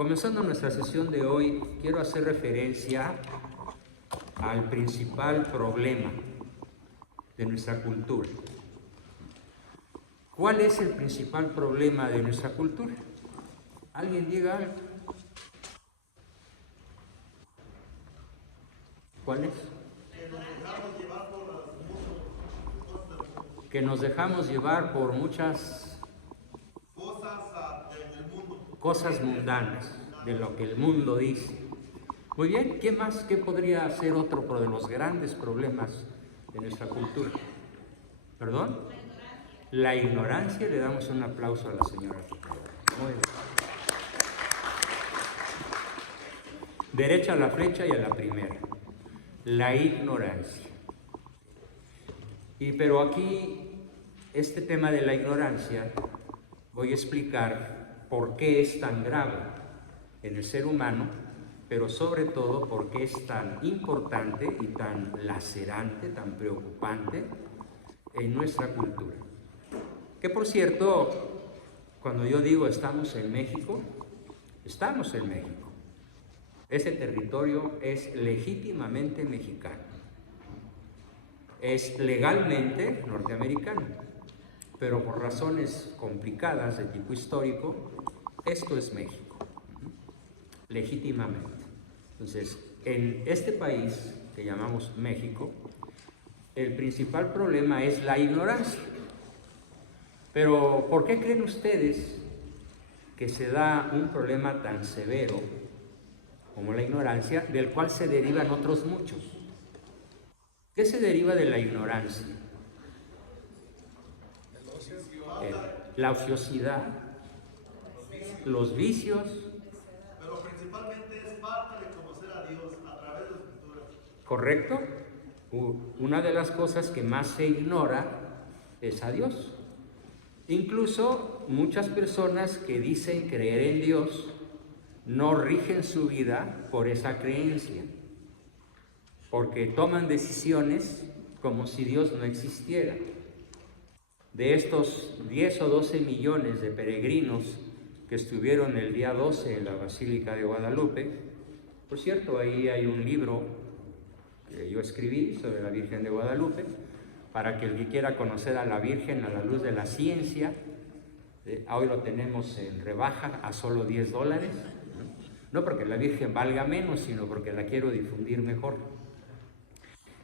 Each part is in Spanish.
Comenzando nuestra sesión de hoy, quiero hacer referencia al principal problema de nuestra cultura. ¿Cuál es el principal problema de nuestra cultura? ¿Alguien diga algo? ¿Cuál es? Que nos dejamos llevar por muchas cosas mundanas, de lo que el mundo dice. Muy bien, ¿qué más? ¿Qué podría ser otro de los grandes problemas de nuestra cultura? ¿Perdón? La ignorancia. Le damos un aplauso a la señora. Muy bien. Derecha a la flecha y a la primera. La ignorancia. Pero aquí, este tema de la ignorancia, voy a explicar por qué es tan grave en el ser humano, pero sobre todo por qué es tan importante y tan lacerante, tan preocupante en nuestra cultura. Que por cierto, cuando yo digo estamos en México, estamos en México. Ese territorio es legítimamente mexicano. Es legalmente norteamericano, pero por razones complicadas de tipo histórico, esto es México, legítimamente. Entonces, en este país que llamamos México, el principal problema es la ignorancia. Pero, ¿por qué creen ustedes que se da un problema tan severo como la ignorancia, del cual se derivan otros muchos? ¿Qué se deriva de la ignorancia? La ociosidad, los vicios. Pero principalmente es falta de conocer a Dios a través de la Escritura. ¿Correcto? Una de las cosas que más se ignora es a Dios. Incluso muchas personas que dicen creer en Dios no rigen su vida por esa creencia, porque toman decisiones como si Dios no existiera. De estos 10 o 12 millones de peregrinos que estuvieron el día 12 en la Basílica de Guadalupe, por cierto, ahí hay un libro que yo escribí sobre la Virgen de Guadalupe, para que el que quiera conocer a la Virgen a la luz de la ciencia, hoy lo tenemos en rebaja a solo $10, no porque la Virgen valga menos, sino porque la quiero difundir mejor.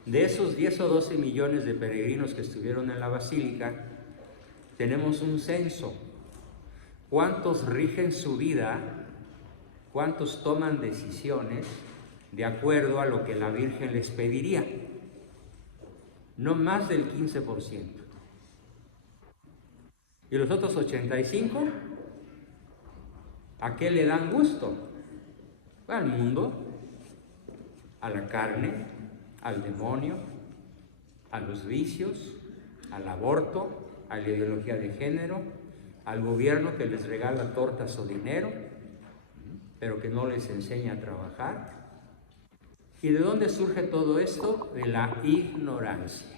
De esos 10 o 12 millones de peregrinos que estuvieron en la Basílica, tenemos un censo. ¿Cuántos rigen su vida? ¿Cuántos toman decisiones de acuerdo a lo que la Virgen les pediría? No más del 15%. ¿Y los otros 85%? ¿A qué le dan gusto? Al mundo, a la carne, al demonio, a los vicios, al aborto, a la ideología de género, al gobierno que les regala tortas o dinero, pero que no les enseña a trabajar. ¿Y de dónde surge todo esto? De la ignorancia.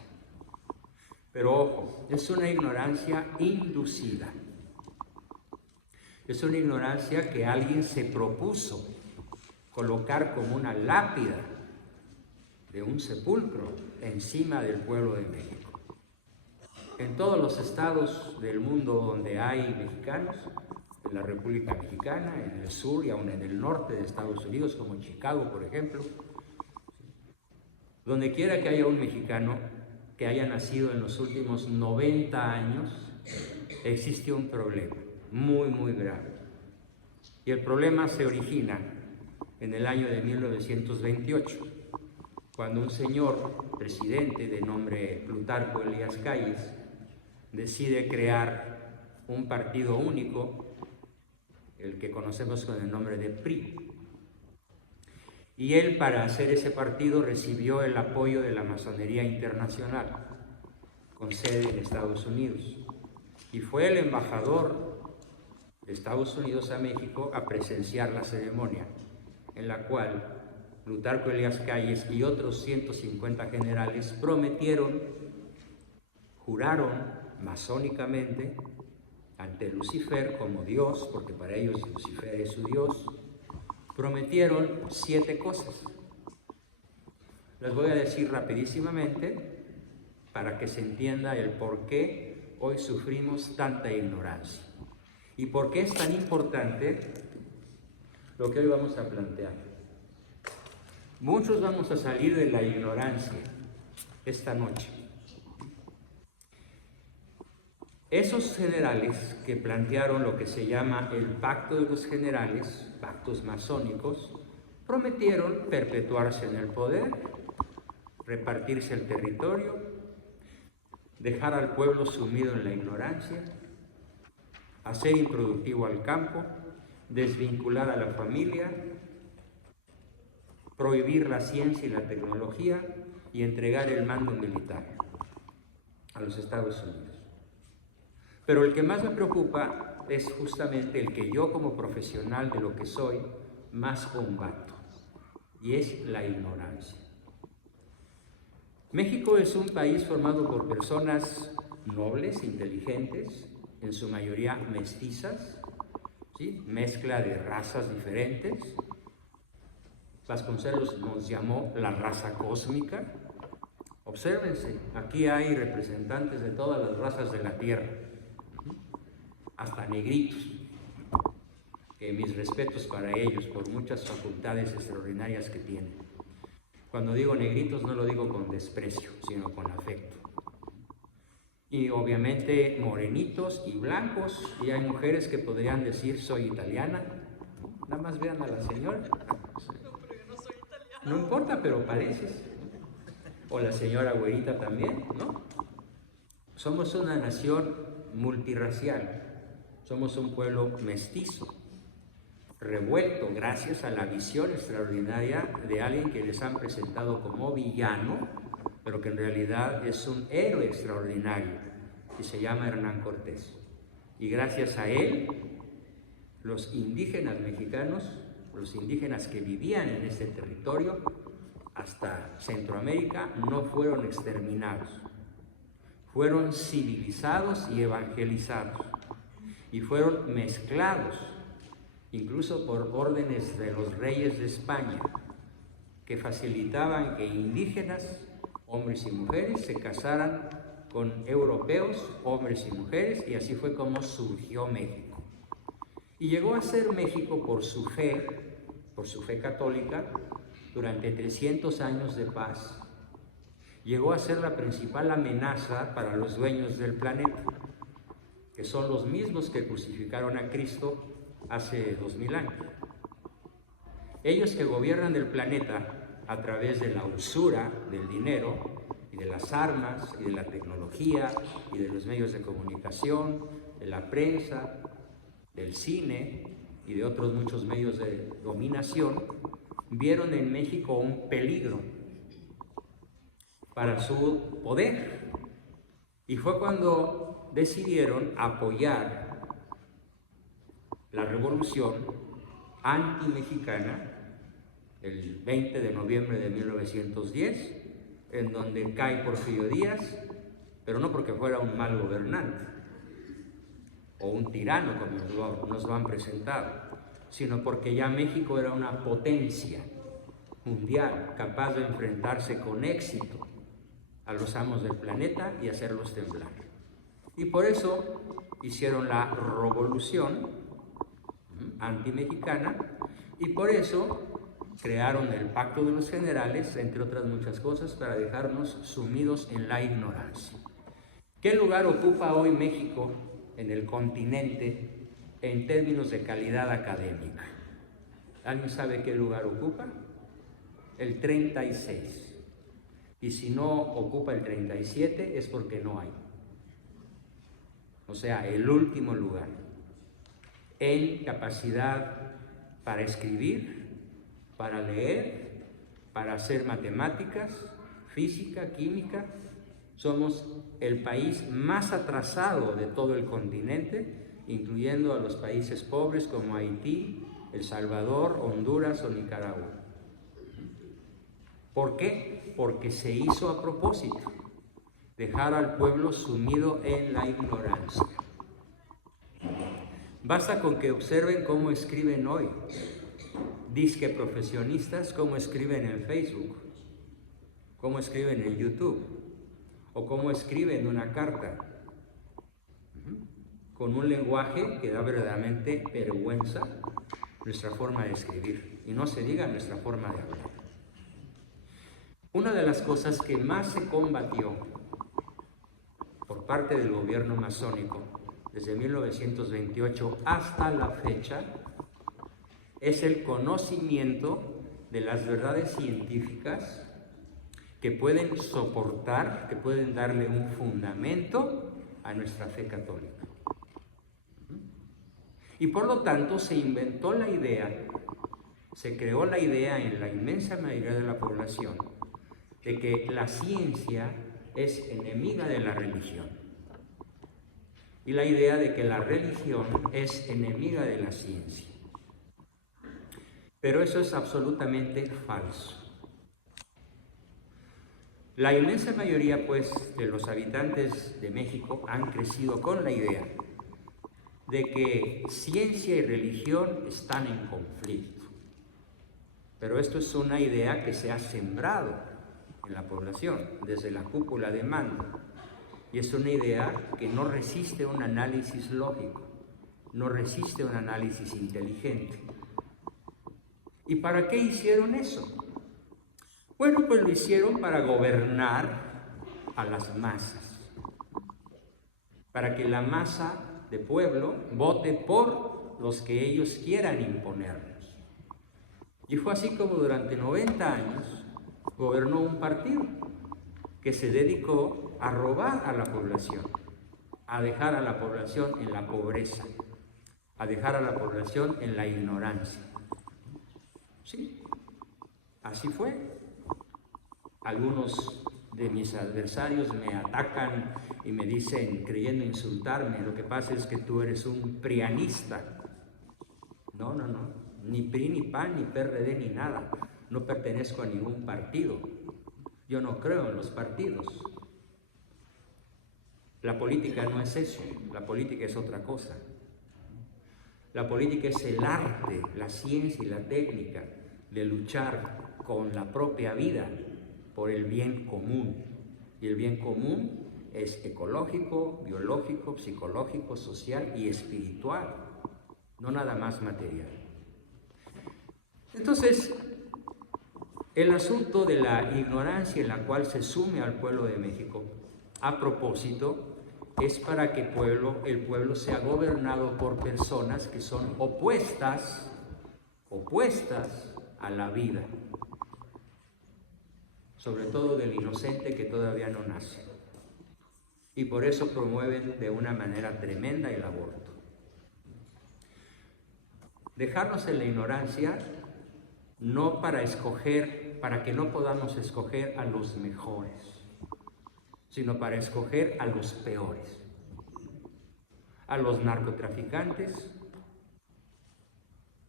Pero ojo, es una ignorancia inducida. Es una ignorancia que alguien se propuso colocar como una lápida de un sepulcro encima del pueblo de México. En todos los estados del mundo donde hay mexicanos, en la República Mexicana, en el sur y aún en el norte de Estados Unidos, como Chicago, por ejemplo, donde quiera que haya un mexicano que haya nacido en los últimos 90 años, existe un problema muy, muy grave. Y el problema se origina en el año de 1928, cuando un señor presidente de nombre Plutarco Elías Calles decide crear un partido único, el que conocemos con el nombre de PRI. Y él, para hacer ese partido, recibió el apoyo de la masonería internacional, con sede en Estados Unidos. Y fue el embajador de Estados Unidos a México a presenciar la ceremonia, en la cual Plutarco Elías Calles y otros 150 generales prometieron, juraron masónicamente ante Lucifer como Dios, porque para ellos Lucifer es su Dios, Prometieron 7 cosas. Las voy a decir rapidísimamente para que se entienda el por qué hoy sufrimos tanta ignorancia y por qué es tan importante lo que hoy vamos a plantear. Muchos vamos a salir de la ignorancia esta noche. Esos generales que plantearon lo que se llama el Pacto de los Generales, pactos masónicos, prometieron perpetuarse en el poder, repartirse el territorio, dejar al pueblo sumido en la ignorancia, hacer improductivo al campo, desvincular a la familia, prohibir la ciencia y la tecnología y entregar el mando militar a los Estados Unidos. Pero el que más me preocupa es justamente el que yo como profesional de lo que soy más combato, y es la ignorancia. México es un país formado por personas nobles, inteligentes, en su mayoría mestizas, ¿sí? Mezcla de razas diferentes. Vasconcelos nos llamó la raza cósmica. Obsérvense, aquí hay representantes de todas las razas de la tierra, hasta negritos, que mis respetos para ellos por muchas facultades extraordinarias que tienen. Cuando digo negritos no lo digo con desprecio, sino con afecto. Y obviamente morenitos y blancos, y hay mujeres que podrían decir soy italiana. Nada más vean a la señora. No importa, pero pareces. O la señora güerita también, ¿no? Somos una nación multirracial. Somos un pueblo mestizo, revuelto gracias a la visión extraordinaria de alguien que les han presentado como villano, pero que en realidad es un héroe extraordinario, que se llama Hernán Cortés. Y gracias a él, los indígenas mexicanos, los indígenas que vivían en este territorio, hasta Centroamérica, no fueron exterminados. Fueron civilizados y evangelizados. Y fueron mezclados, incluso por órdenes de los reyes de España, que facilitaban que indígenas, hombres y mujeres, se casaran con europeos, hombres y mujeres, y así fue como surgió México. Y llegó a ser México por su fe católica, durante 300 años de paz. Llegó a ser la principal amenaza para los dueños del planeta, que son los mismos que crucificaron a Cristo hace 2000 años. Ellos que gobiernan el planeta a través de la usura del dinero y de las armas y de la tecnología y de los medios de comunicación, de la prensa, del cine y de otros muchos medios de dominación, vieron en México un peligro para su poder. Y fue cuando decidieron apoyar la revolución anti-mexicana el 20 de noviembre de 1910, en donde cae Porfirio Díaz, pero no porque fuera un mal gobernante o un tirano como nos lo han presentado, sino porque ya México era una potencia mundial capaz de enfrentarse con éxito a los amos del planeta y hacerlos temblar. Y por eso hicieron la revolución antimexicana y por eso crearon el Pacto de los Generales, entre otras muchas cosas, para dejarnos sumidos en la ignorancia. ¿Qué lugar ocupa hoy México en el continente en términos de calidad académica? ¿Alguien sabe qué lugar ocupa? El 36. Y si no ocupa el 37 es porque no hay. O sea, el último lugar en capacidad para escribir, para leer, para hacer matemáticas, física, química. Somos el país más atrasado de todo el continente, incluyendo a los países pobres como Haití, El Salvador, Honduras o Nicaragua. ¿Por qué? Porque se hizo a propósito, dejar al pueblo sumido en la ignorancia. Basta con que observen cómo escriben hoy. disque profesionistas cómo escriben en Facebook, cómo escriben en YouTube o cómo escriben una carta, con un lenguaje que da verdaderamente vergüenza nuestra forma de escribir, y no se diga nuestra forma de hablar. Una de las cosas que más se combatió por parte del gobierno masónico desde 1928 hasta la fecha es el conocimiento de las verdades científicas que pueden soportar, que pueden darle un fundamento a nuestra fe católica. Y por lo tanto se inventó la idea, se creó la idea en la inmensa mayoría de la población de que la ciencia es enemiga de la religión. Y la idea de que la religión es enemiga de la ciencia. Pero eso es absolutamente falso. La inmensa mayoría, pues, de los habitantes de México han crecido con la idea de que ciencia y religión están en conflicto. Pero esto es una idea que se ha sembrado en la población desde la cúpula de mando. Y es una idea que no resiste un análisis lógico, no resiste un análisis inteligente. ¿Y para qué hicieron eso? Bueno, pues lo hicieron para gobernar a las masas, para que la masa de pueblo vote por los que ellos quieran imponernos. Y fue así como durante 90 años gobernó un partido que se dedicó a robar a la población, a dejar a la población en la pobreza, a dejar a la población en la ignorancia. Sí, así fue. Algunos de mis adversarios me atacan y me dicen, creyendo insultarme, lo que pasa es que tú eres un prianista. No, ni PRI, ni PAN, ni PRD, ni nada. No pertenezco a ningún partido. Yo no creo en los partidos. La política no es eso, la política es otra cosa. La política es el arte, la ciencia y la técnica de luchar con la propia vida por el bien común. Y el bien común es ecológico, biológico, psicológico, social y espiritual, no nada más material. Entonces, el asunto de la ignorancia en la cual se sume al pueblo de México, a propósito, es para que el pueblo sea gobernado por personas que son opuestas a la vida, sobre todo del inocente que todavía no nace. Y por eso promueven de una manera tremenda el aborto. Dejarnos en la ignorancia no para escoger, para que no podamos escoger a los mejores, sino para escoger a los peores, a los narcotraficantes.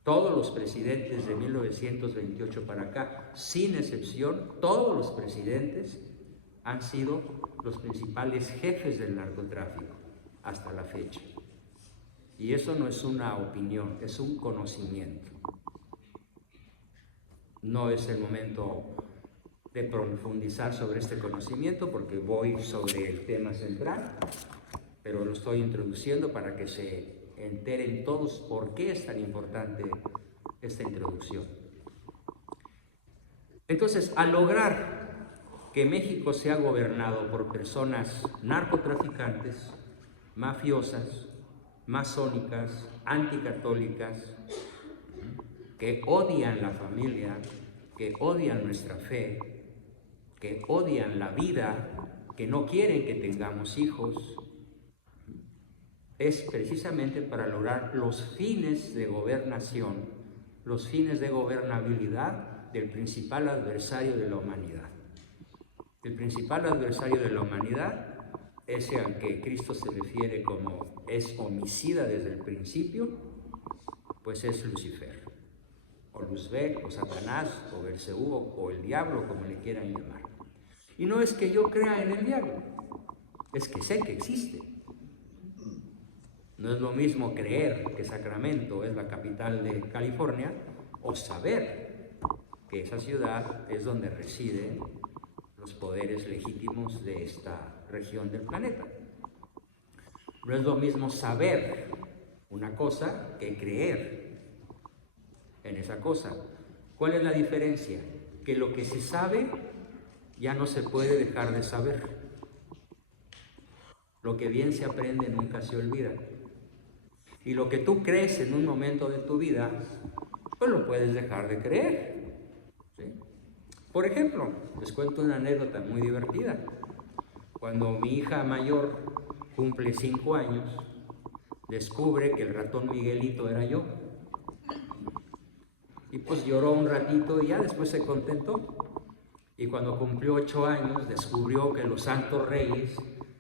Todos los presidentes de 1928 para acá, sin excepción, todos los presidentes han sido los principales jefes del narcotráfico hasta la fecha. Y eso no es una opinión, es un conocimiento. No es el momento de profundizar sobre este conocimiento porque voy sobre el tema central, pero lo estoy introduciendo para que se enteren todos por qué es tan importante esta introducción. Entonces, al lograr que México sea gobernado por personas narcotraficantes, mafiosas, masónicas, anticatólicas, que odian la familia, que odian nuestra fe, que odian la vida, que no quieren que tengamos hijos, es precisamente para lograr los fines de gobernación, los fines de gobernabilidad del principal adversario de la humanidad. El principal adversario de la humanidad, ese al que Cristo se refiere como es homicida desde el principio, pues es Lucifer, o Luzbel, o Satanás, o Belcebú, o el diablo, como le quieran llamar. Y no es que yo crea en el diablo, es que sé que existe. No es lo mismo creer que Sacramento es la capital de California o saber que esa ciudad es donde residen los poderes legítimos de esta región del planeta. No es lo mismo saber una cosa que creer en esa cosa. ¿Cuál es la diferencia? Que lo que se sabe ya no se puede dejar de saber. Lo que bien se aprende nunca se olvida. Y lo que tú crees en un momento de tu vida, pues lo puedes dejar de creer, ¿sí? Por ejemplo, les cuento una anécdota muy divertida. Cuando mi hija mayor cumple 5 años, descubre que el ratón Miguelito era yo. Y pues lloró un ratito y ya después se contentó. Y cuando cumplió 8 años, descubrió que los santos reyes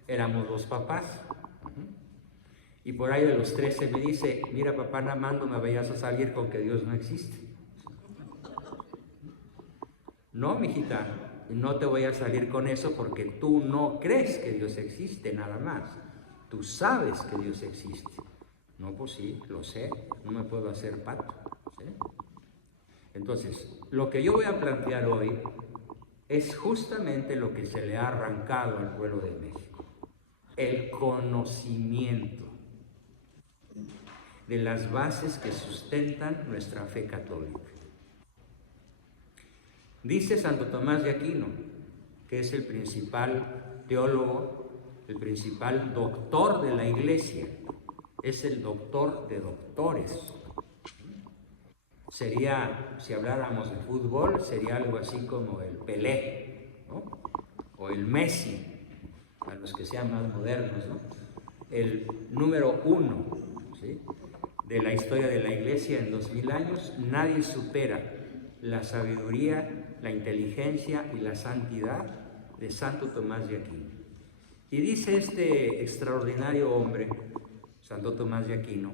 éramos los papás. Y por ahí de los 13 me dice, mira papá, nada más no me vayas a salir con que Dios no existe. No, mijita, no te voy a salir con eso porque tú no crees que Dios existe, nada más. Tú sabes que Dios existe. No, pues sí, lo sé, no me puedo hacer pato, ¿sí? Entonces, lo que yo voy a plantear hoy es justamente lo que se le ha arrancado al pueblo de México. El conocimiento de las bases que sustentan nuestra fe católica. Dice Santo Tomás de Aquino, que es el principal teólogo, el principal doctor de la Iglesia, es el doctor de doctores. Sería, si habláramos de fútbol, sería algo así como el Pelé, ¿no? O el Messi, a los que sean más modernos, ¿no? El número 1, ¿sí?, de la historia de la Iglesia en 2000 años. Nadie supera la sabiduría, la inteligencia y la santidad de Santo Tomás de Aquino. Y dice este extraordinario hombre, Santo Tomás de Aquino,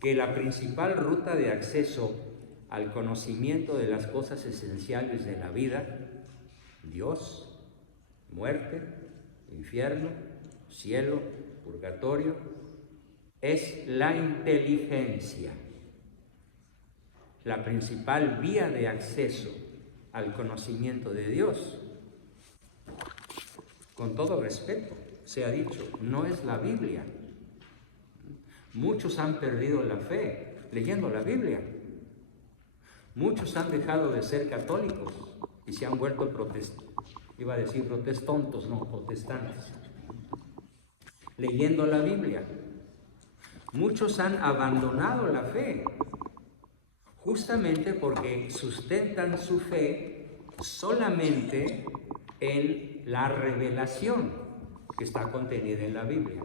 que la principal ruta de acceso al conocimiento de las cosas esenciales de la vida, Dios, muerte, infierno, cielo, purgatorio, es la inteligencia. La principal vía de acceso al conocimiento de Dios, con todo respeto, se ha dicho, no es la Biblia. Muchos han perdido la fe leyendo la Biblia. Muchos han dejado de ser católicos y se han vuelto protestantes, leyendo la Biblia. Muchos han abandonado la fe, justamente porque sustentan su fe solamente en la revelación que está contenida en la Biblia,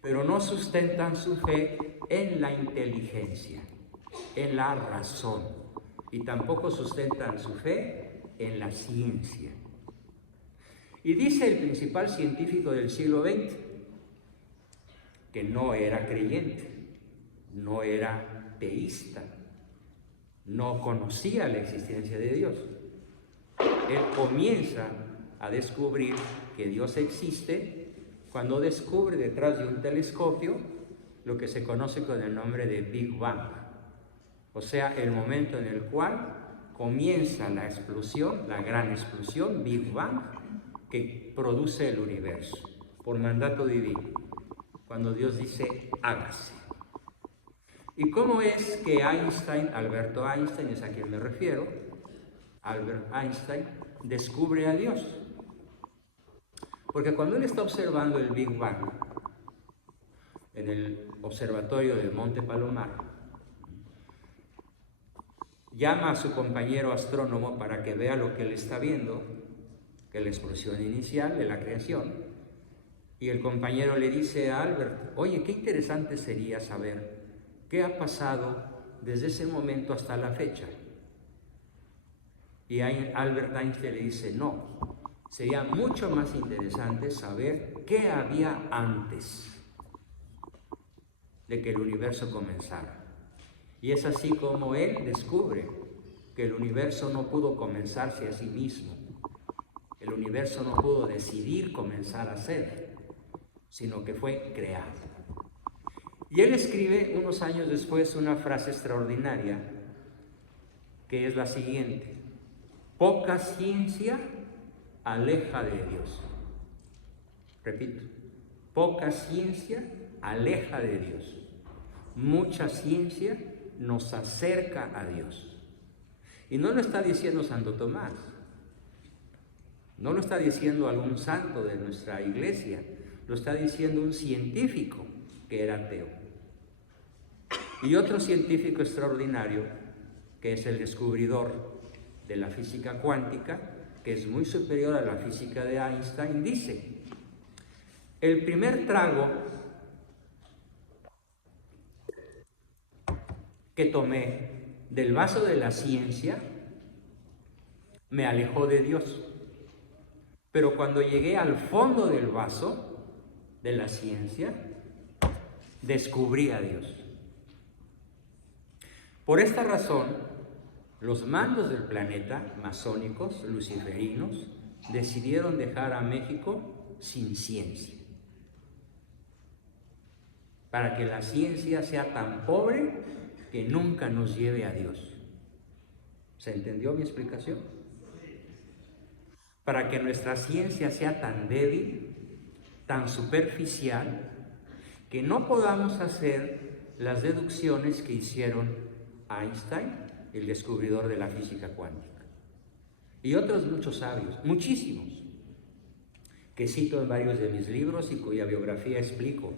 pero no sustentan su fe en la inteligencia, en la razón, y tampoco sustentan su fe en la ciencia. Y dice el principal científico del siglo XX, que no era creyente, no era teísta, no conocía la existencia de Dios. Él comienza a descubrir que Dios existe cuando descubre detrás de un telescopio lo que se conoce con el nombre de Big Bang, o sea, el momento en el cual comienza la explosión, la gran explosión, Big Bang, que produce el universo por mandato divino, cuando Dios dice, hágase. ¿Y cómo es que Einstein, Alberto Einstein, es a quien me refiero, Albert Einstein, descubre a Dios? Porque cuando él está observando el Big Bang en el observatorio del Monte Palomar, llama a su compañero astrónomo para que vea lo que él está viendo, que es la explosión inicial de la creación, y el compañero le dice a Albert, oye, qué interesante sería saber qué ha pasado desde ese momento hasta la fecha. Y Albert Einstein le dice, no, sería mucho más interesante saber qué había antes de que el universo comenzara. Y es así como él descubre que el universo no pudo comenzarse a sí mismo. El universo no pudo decidir comenzar a ser, sino que fue creado. Y él escribe unos años después una frase extraordinaria que es la siguiente: poca ciencia aleja de Dios. Repito, poca ciencia aleja de Dios. Mucha ciencia nos acerca a Dios. Y no lo está diciendo Santo Tomás, no lo está diciendo algún santo de nuestra iglesia, lo está diciendo un científico que era ateo. Y otro científico extraordinario, que es el descubridor de la física cuántica, que es muy superior a la física de Einstein, dice: el primer trago que tomé del vaso de la ciencia me alejó de Dios. Pero cuando llegué al fondo del vaso de la ciencia, descubrí a Dios. Por esta razón, los mandos del planeta, masónicos, luciferinos, decidieron dejar a México sin ciencia, para que la ciencia sea tan pobre que nunca nos lleve a Dios. ¿Se entendió mi explicación? Para que nuestra ciencia sea tan débil, tan superficial, que no podamos hacer las deducciones que hicieron Einstein, el descubridor de la física cuántica, y otros muchos sabios, muchísimos, que cito en varios de mis libros y cuya biografía explico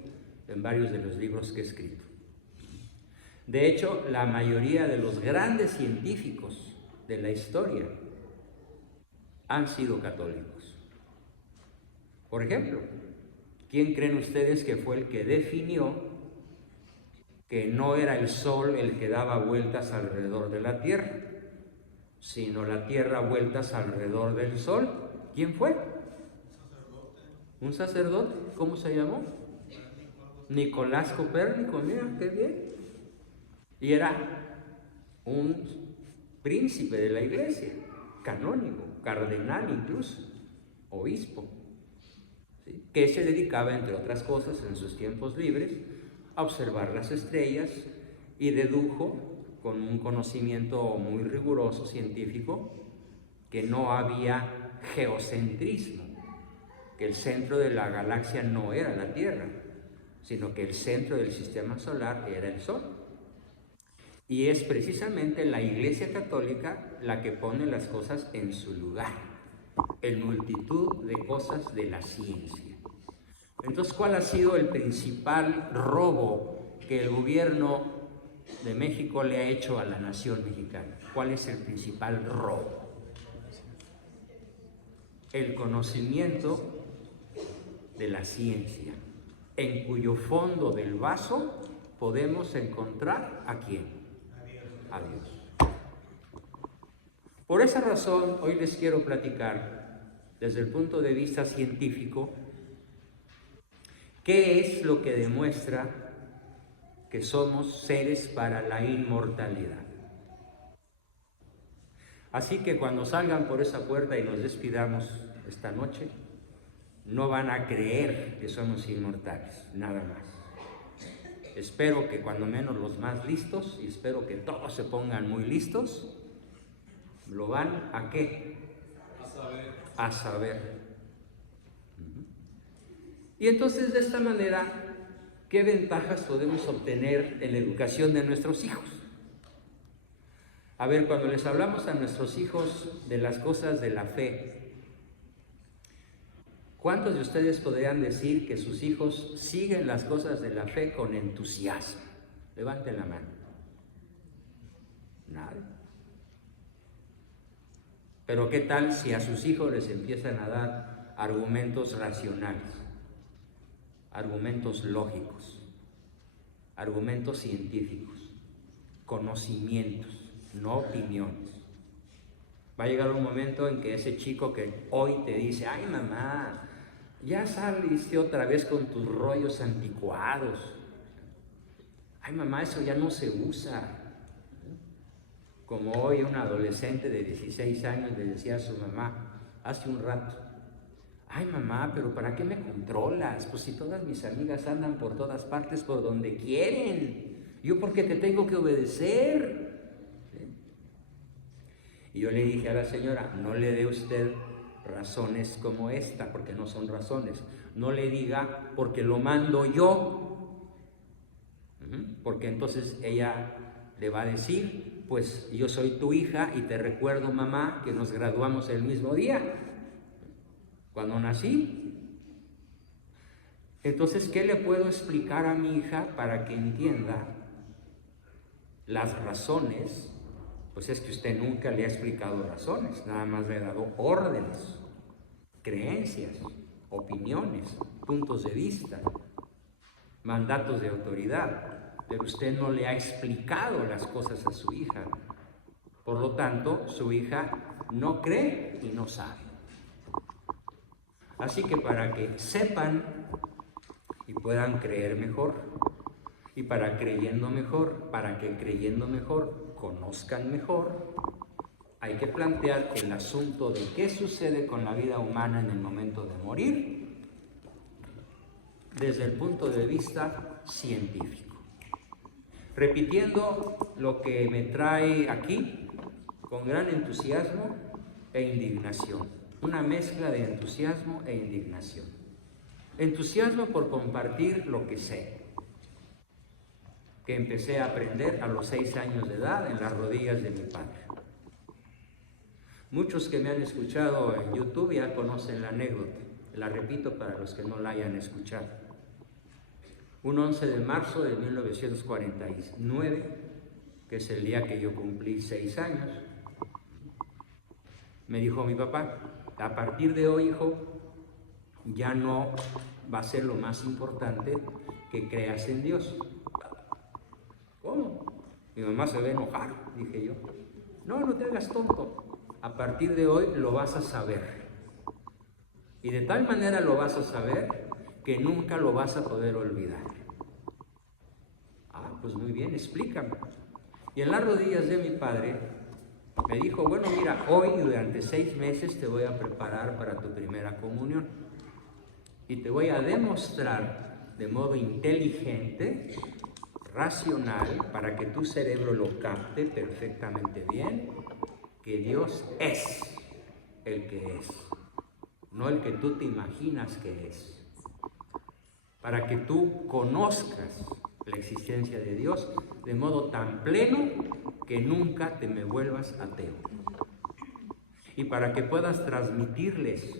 en varios de los libros que he escrito. De hecho, la mayoría de los grandes científicos de la historia han sido católicos. Por ejemplo, ¿quién creen ustedes que fue el que definió que no era el Sol el que daba vueltas alrededor de la Tierra, sino la Tierra vueltas alrededor del Sol? ¿Quién fue? ¿Un sacerdote? ¿Cómo se llamó? Nicolás Copérnico, mira, qué bien. Y era un príncipe de la iglesia, canónigo, cardenal incluso, obispo, ¿sí?, que se dedicaba, entre otras cosas, en sus tiempos libres, a observar las estrellas, y dedujo, con un conocimiento muy riguroso científico, que no había geocentrismo, que el centro de la galaxia no era la Tierra, sino que el centro del sistema solar era el Sol. Y es precisamente la Iglesia Católica la que pone las cosas en su lugar, en multitud de cosas de la ciencia. Entonces, ¿cuál ha sido el principal robo que el gobierno de México le ha hecho a la nación mexicana? ¿Cuál es el principal robo? El conocimiento de la ciencia, en cuyo fondo del vaso podemos encontrar ¿a quién? A Dios. Por esa razón, hoy les quiero platicar, desde el punto de vista científico, qué es lo que demuestra que somos seres para la inmortalidad. Así que cuando salgan por esa puerta y nos despidamos esta noche, no van a creer que somos inmortales, nada más. Espero que cuando menos los más listos, y espero que todos se pongan muy listos, lo van ¿a qué? A saber. Y entonces, de esta manera, ¿qué ventajas podemos obtener en la educación de nuestros hijos? A ver, cuando les hablamos a nuestros hijos de las cosas de la fe, ¿cuántos de ustedes podrían decir que sus hijos siguen las cosas de la fe con entusiasmo? Levanten la mano. Nadie. Pero ¿qué tal si a sus hijos les empiezan a dar argumentos racionales, argumentos lógicos, argumentos científicos, conocimientos, no opiniones? Va a llegar un momento en que ese chico que hoy te dice: ay mamá, ya saliste otra vez con tus rollos anticuados, ay mamá, eso ya no se usa. Como hoy un adolescente de 16 años le decía a su mamá hace un rato: ay mamá, pero ¿para qué me controlas? Pues si todas mis amigas andan por todas partes, por donde quieren, ¿yo por qué te tengo que obedecer? Y yo le dije a la señora, no le dé usted razones como esta, porque no son razones. No le diga, porque lo mando yo. Porque entonces ella le va a decir, pues yo soy tu hija y te recuerdo, mamá, que nos graduamos el mismo día, cuando nací. Entonces, ¿qué le puedo explicar a mi hija para que entienda las razones? Pues es que usted nunca le ha explicado razones, nada más le ha dado órdenes, creencias, opiniones, puntos de vista, mandatos de autoridad, pero usted no le ha explicado las cosas a su hija. Por lo tanto, su hija no cree y no sabe. Así que para que sepan y puedan creer mejor, y para que creyendo mejor conozcan mejor, hay que plantear el asunto de qué sucede con la vida humana en el momento de morir desde el punto de vista científico. Repitiendo lo que me trae aquí con gran entusiasmo e indignación, una mezcla de entusiasmo e indignación. Entusiasmo por compartir lo que sé, que empecé a aprender a los 6 años de edad en las rodillas de mi padre. Muchos que me han escuchado en YouTube ya conocen la anécdota, la repito para los que no la hayan escuchado. Un 11 de marzo de 1949, que es el día que yo cumplí 6 años, me dijo mi papá, a partir de hoy, hijo, ya no va a ser lo más importante que creas en Dios. ¿Cómo? Mi mamá se va a enojar, dije yo. No, no te hagas tonto. A partir de hoy lo vas a saber. Y de tal manera lo vas a saber que nunca lo vas a poder olvidar. Ah, pues muy bien, explícame. Y en las rodillas de mi padre me dijo, bueno, mira, hoy durante 6 meses te voy a preparar para tu primera comunión. Y te voy a demostrar de modo inteligente, racional, para que tu cerebro lo capte perfectamente bien, que Dios es el que es, no el que tú te imaginas que es. Para que tú conozcas la existencia de Dios de modo tan pleno que nunca te me vuelvas ateo. Y para que puedas transmitirles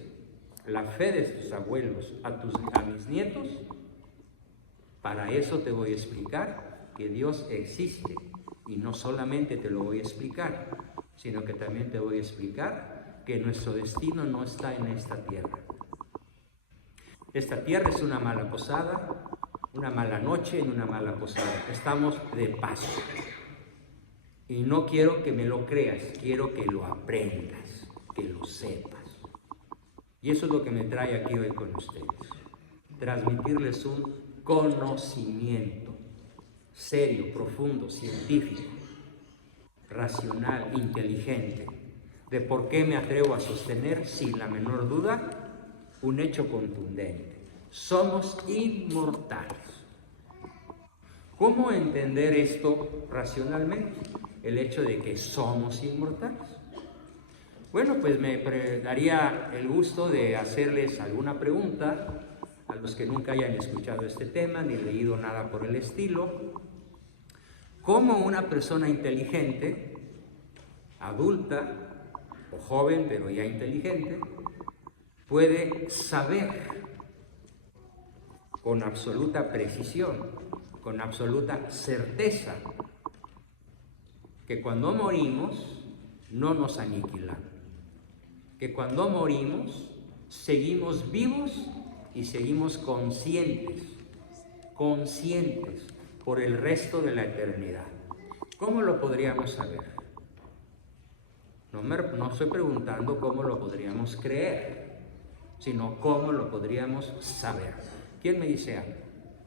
la fe de tus abuelos a mis nietos, para eso te voy a explicar que Dios existe. Y no solamente te lo voy a explicar, sino que también te voy a explicar que nuestro destino no está en esta tierra. Esta tierra es una mala posada, una mala noche en una mala posada. Estamos de paso. Y no quiero que me lo creas, quiero que lo aprendas, que lo sepas. Y eso es lo que me trae aquí hoy con ustedes. Transmitirles un conocimiento serio, profundo, científico, racional, inteligente, de por qué me atrevo a sostener, sin la menor duda, un hecho contundente. Somos inmortales. ¿Cómo entender esto racionalmente? El hecho de que somos inmortales. Bueno, pues me daría el gusto de hacerles alguna pregunta a los que nunca hayan escuchado este tema ni leído nada por el estilo. ¿Cómo una persona inteligente, adulta o joven, pero ya inteligente, puede saber con absoluta precisión, con absoluta certeza, que cuando morimos no nos aniquilan, que cuando morimos seguimos vivos y seguimos conscientes por el resto de la eternidad? ¿Cómo lo podríamos saber? No estoy preguntando cómo lo podríamos creer, sino cómo lo podríamos saber. ¿Quién me dice algo?